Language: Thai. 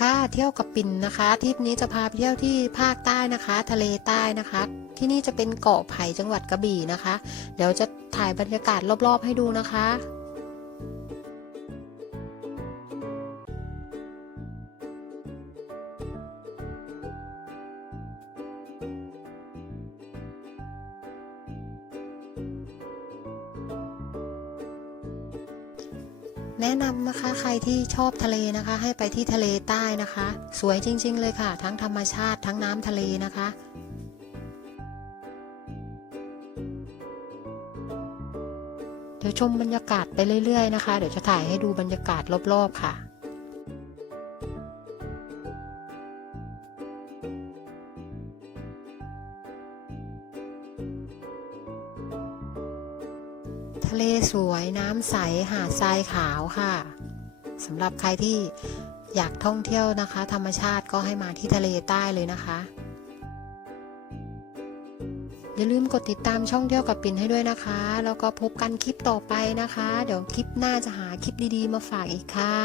ค่ะเที่ยวกับปิ่นนะคะทริปนี้จะพาไปเที่ยวที่ภาคใต้นะคะ ทะเลใต้นะคะ ที่นี่จะเป็นเกาะไผ่จังหวัดกระบี่นะคะ เดี๋ยวจะถ่ายบรรยากาศรอบๆให้ดูนะคะ แนะนำนะคะใครที่ชอบทะเลนะคะ ให้ไปที่ทะเลใต้นะคะ สวยจริง ๆ เลยค่ะ ทั้งธรรมชาติทั้งน้ำทะเลนะคะเดี๋ยวชมบรรยากาศไปเรื่อยๆนะคะ เดี๋ยวจะถ่ายให้ดูบรรยากาศรอบๆค่ะ ทะเลสวยน้ำใสหาดทรายขาวค่ะสำหรับใครที่อยากท่องเที่ยวนะคะ ธรรมชาติก็ให้มาที่ทะเลใต้เลยนะคะ อย่าลืมกดติดตามช่องเที่ยวกับปิ่นให้ด้วยนะคะ แล้วก็พบกันคลิปต่อไปนะคะ เดี๋ยวคลิปหน้าจะหาคลิปดีๆ มาฝากอีกค่ะ